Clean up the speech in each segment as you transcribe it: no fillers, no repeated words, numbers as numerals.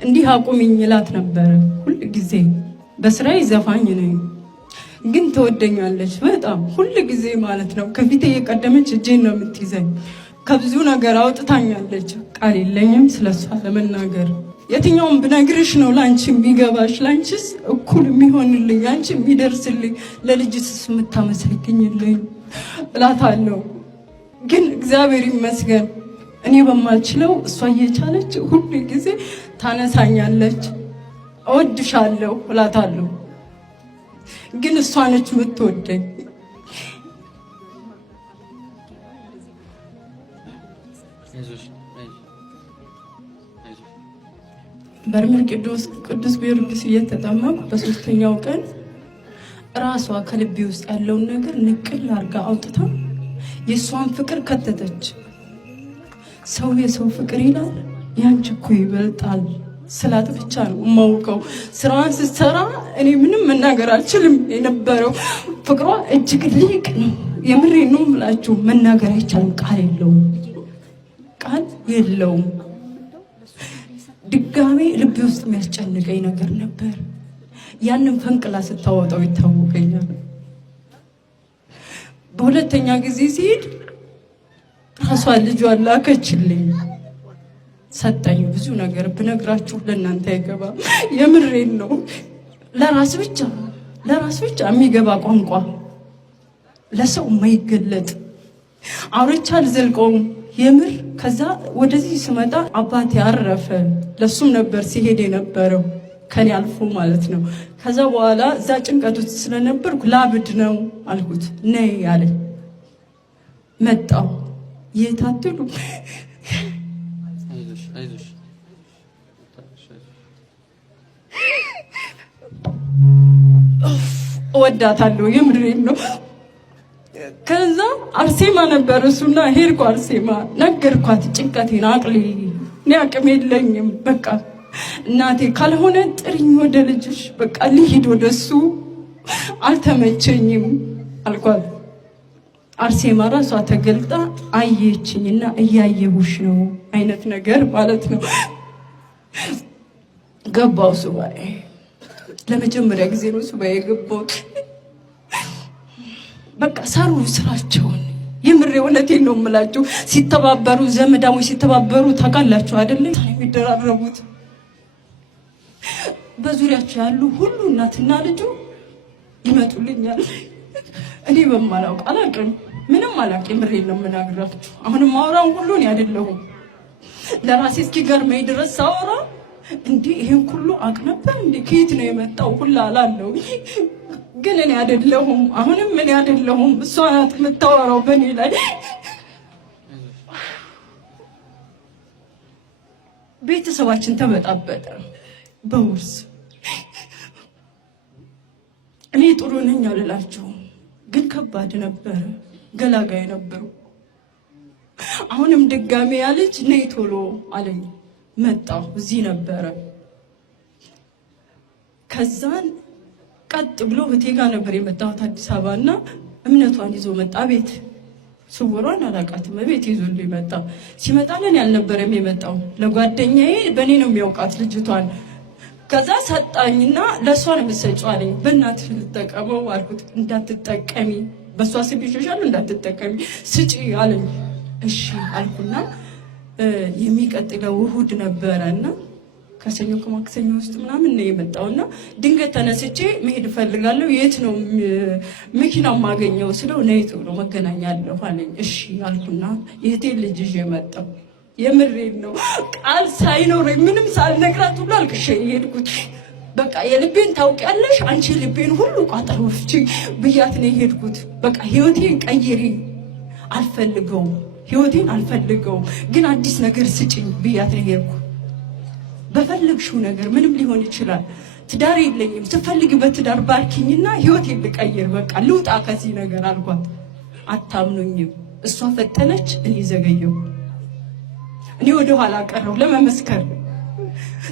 እንዲህ አቁሚኝ ይላት ነበር ሁሉ ጊዜ። በስራዬ ዘፋኝ ነኝ ግን ትወደኛለች በጣም ሁሉ ጊዜ ማለት ነው። ከፊቴ የቀደመች እጄን ነው የምትይዘኝ። ከብዙ ነገር አውጥታኛለች። ቃል የለኝም ስለሷ ለመናገር። የትኛውም ብነግርሽ ነው ላንቺ የሚገባሽ፣ ላንቺስ እኩል የሚሆንልኝ፣ አንቺ የሚደርስልኝ፣ ለልጅስ የምታመሰግኝልኝ እላታለሁ። ግን እግዚአብሔር ይመስገን እኔ በማልችለው እሷ እየቻለች ሁሉ ጊዜ ታነሳኛለች። እወድሻለሁ እላታለሁ። ግን እሷ ነች የምትወደኝ። በርሜል ቅዱስ ጊዮርጊስ እየተጠመቁ በሶስተኛው ቀን ራሷ ከልቤ ውስጥ ያለውን ነገር ንቅል አርጋ አውጥታ የሷን ፍቅር ከተተች። ሰው የሰው ፍቅር ይላል ያንቺ እኮ ይበልጣል ስላት ብቻ ነው የማውቀው። ስራዋን ስትሰራ እኔ ምንም መናገር አልችልም የነበረው። ፍቅሯ እጅግ ልቅ ነው። የምሬ ነው የምላችሁ፣ መናገር አይቻልም። ቃል የለውም። ድጋሜ ልቤ ውስጥ የሚያስጨንቀኝ ነገር ነበር። ያንን ፈንቅላ ስታወጣው ይታወቀኛል። በሁለተኛ ጊዜ ሲሄድ ራሷ ልጇን ላከችልኝ፣ ሰጠኝ። ብዙ ነገር ብነግራችሁ ለእናንተ አይገባም። የምሬን ነው። ለራስ ብቻ የሚገባ ቋንቋ፣ ለሰው የማይገለጥ አውርቻ አልዘልቀውም የምር። ከዛ ወደዚህ ስመጣ አባቴ አረፈ። ለሱም ነበር ሲሄድ የነበረው ከኔ አልፎ ማለት ነው። ከዛ በኋላ እዛ ጭንቀት ውስጥ ስለነበርኩ ላብድ ነው አልኩት። ነይ አለ። መጣው። የታትሉ እወዳታለሁ። የምሬን ነው። ከዛ አርሴማ ነበር እሱና ሄድኩ። አርሴማ ነገርኳት ጭንቀቴን። አቅልይ እኔ አቅም የለኝም፣ በቃ እናቴ ካልሆነ ጥሪኝ ወደ ልጅሽ፣ በቃ ልሂድ ወደሱ፣ አልተመቸኝም አልኳት። አርሴማ ራሷ ተገልጣ አየችኝና እያየሁሽ ነው አይነት ነገር ማለት ነው። ገባው ሱባኤ። ለመጀመሪያ ጊዜ ነው ሱባኤ ገባው። በቃ ሰሩ ስራቸውን። የምሬ እውነቴን ነው የምላችሁ። ሲተባበሩ ዘመዳሞች ሲተባበሩ ታውቃላችሁ አይደለ? የሚደራረቡት በዙሪያቸው ያሉ ሁሉ እናትና ልጁ ይመጡልኛል። እኔ በማላውቅ አላውቅም፣ ምንም አላውቅም። የምሬን ነው የምናግራችሁ። አሁንም አውራውን ሁሉ እኔ አይደለሁም። ለራሴ እስኪገርመኝ ድረስ ሳወራ እንዴ ይሄን ሁሉ አውቅ ነበር እንዴ? ከየት ነው የመጣው ሁላ አላለሁ። ግን እኔ አይደለሁም፣ አሁንም እኔ አይደለሁም። እሷ ናት የምታወራው በእኔ ላይ። ቤተሰባችን ተበጣበጠ በውርስ። እኔ ጥሩ ነኝ አልላችሁም፣ ግን ከባድ ነበረ። ገላጋይ ነበሩ። አሁንም ድጋሜ ያለች ነይ ቶሎ አለኝ። መጣሁ። እዚህ ነበረ። ከዛን ቀጥ ብሎ እህቴ ጋር ነበር የመጣሁት አዲስ አበባ እና እምነቷን ይዞ መጣ። ቤት ስውሯን አላውቃትም። ቤት ይዞልኝ መጣ። ሲመጣ ለኔ አልነበረም የመጣው፣ ለጓደኛዬ። በእኔ ነው የሚያውቃት ልጅቷን። ከዛ ሰጣኝና ለእሷ ነው የምትሰጪው አለኝ። በእናትሽ ልጠቀመው አልኩት። እንዳትጠቀሚ፣ በእሷ ስም ይሸሻል፣ እንዳትጠቀሚ ስጪ አለኝ። እሺ አልኩና የሚቀጥለው እሑድ ነበረና ከሰኞ ከማክሰኞ ውስጥ ምናምን ነው የመጣውና ድንገት ተነስቼ መሄድ እፈልጋለሁ። የት ነው መኪናው ማገኘው ስለው ነይ ጥሩ መገናኛ አለሁ አለኝ። እሺ አልኩና የእህቴን ልጅ ይዤ መጣሁ። የምሬን ነው። ቃል ሳይኖረኝ ምንም ሳልነግራት ሁሉ አልቅሼ የሄድኩት። በቃ የልቤን ታውቂያለሽ አንቺ፣ ልቤን ሁሉ ቋጠሮ ፍቺ ብያት ነው የሄድኩት። በቃ ህይወቴን ቀይሪ፣ አልፈልገውም፣ ህይወቴን አልፈልገውም፣ ግን አዲስ ነገር ስጭኝ ብያት ነው የሄድኩት። በፈለግሽው ነገር ምንም ሊሆን ይችላል። ትዳር የለኝም፣ ስትፈልጊ በትዳር ባርኪኝና ህይወቴን ልቀይር፣ በቃ ልውጣ ከዚህ ነገር አልኳት። አታምኑኝም። እሷ ፈጠነች፣ እኔ ዘገየው። እኔ ወደ ኋላ ቀረው ለመመስከር።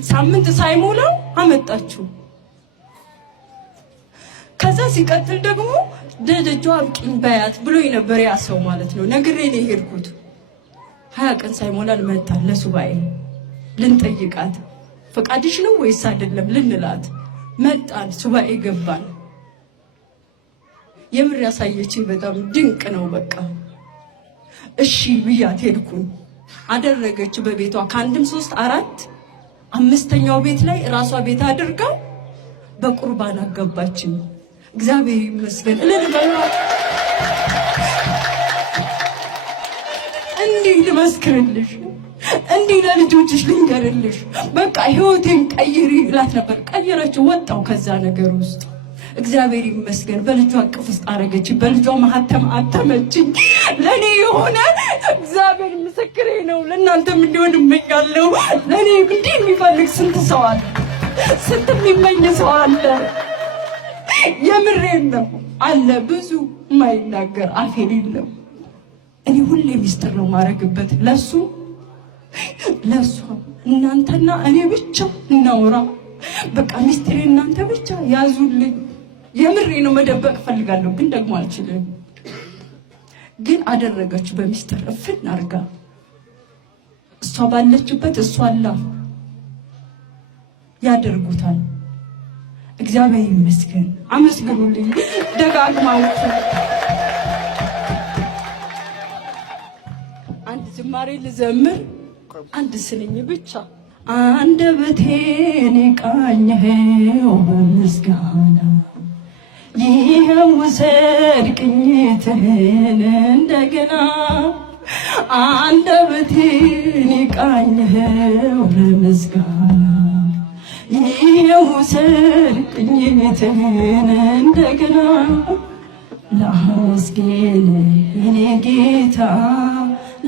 ሳምንት ሳይሞላው አመጣችሁ። ከዛ ሲቀጥል ደግሞ ደደጇ አብቂኝ በያት ብሎኝ ነበር ያ ሰው ማለት ነው። ነግሬ ነው የሄድኩት። 20 ቀን ሳይሞላል መጣ ለሱባኤ ልንጠይቃት። ፈቃድሽ ነው ወይስ አይደለም ልንላት መጣን። ሱባኤ ገባን። የምር ያሳየችኝ በጣም ድንቅ ነው። በቃ እሺ ብያት ሄድኩኝ። አደረገች በቤቷ ከአንድም 3 4 5ኛው ቤት ላይ ራሷ ቤት አድርጋ በቁርባን አገባችኝ። እግዚአብሔር ይመስገን። ለልበላ እንዲህ ልመስክርልሽ፣ እንዲህ ለልጆችሽ ልንገርልሽ፣ በቃ ህይወቴን ቀይሪ እላት ነበር። ቀየረችው። ወጣው ከዛ ነገር ውስጥ እግዚአብሔር ይመስገን። በልጇ አቅፍ ውስጥ አረገች። በልጇ ማህተም አተመችኝ። ለኔ የሆነ እግዚአብሔር ምስክሬ ነው። ለእናንተም እንዲሆን እመኛለሁ። ለኔ እንዲህ የሚፈልግ ስንት ሰው አለ፣ ስንት የሚመኝ ሰው አለ። የምሬን ነው አለ። ብዙ የማይናገር አፍ የሌለው እኔ ሁሌ ሚስጥር ነው ማረግበት ለሱ ለሷ። እናንተና እኔ ብቻ እናውራ። በቃ ሚስጥሬ እናንተ ብቻ ያዙልኝ። የምሬ ነው። መደበቅ ፈልጋለሁ ግን ደግሞ አልችልም። ግን አደረገች በሚስጥር እፍን አርጋ። እሷ ባለችበት እሷ አላ ያደርጉታል። እግዚአብሔር ይመስገን። አመስግኑልኝ ደጋግማችሁ። አንድ ዝማሬ ልዘምር፣ አንድ ስንኝ ብቻ። አንደበቴን ቃኘኸው በምስጋና ይኸው ውሰድ ቅኝትህን እንደገና። አንደበቴን ቃኘኸው በምስጋና ይኸው ውሰድ ቅኝትህን እንደገና። ላመስግን የኔ ጌታ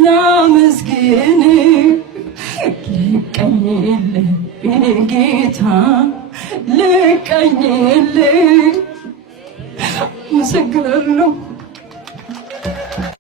ላመስግን፣ ልቀኝልህ የኔ ጌታ ልቀኝልህ። መሰግናለሁ።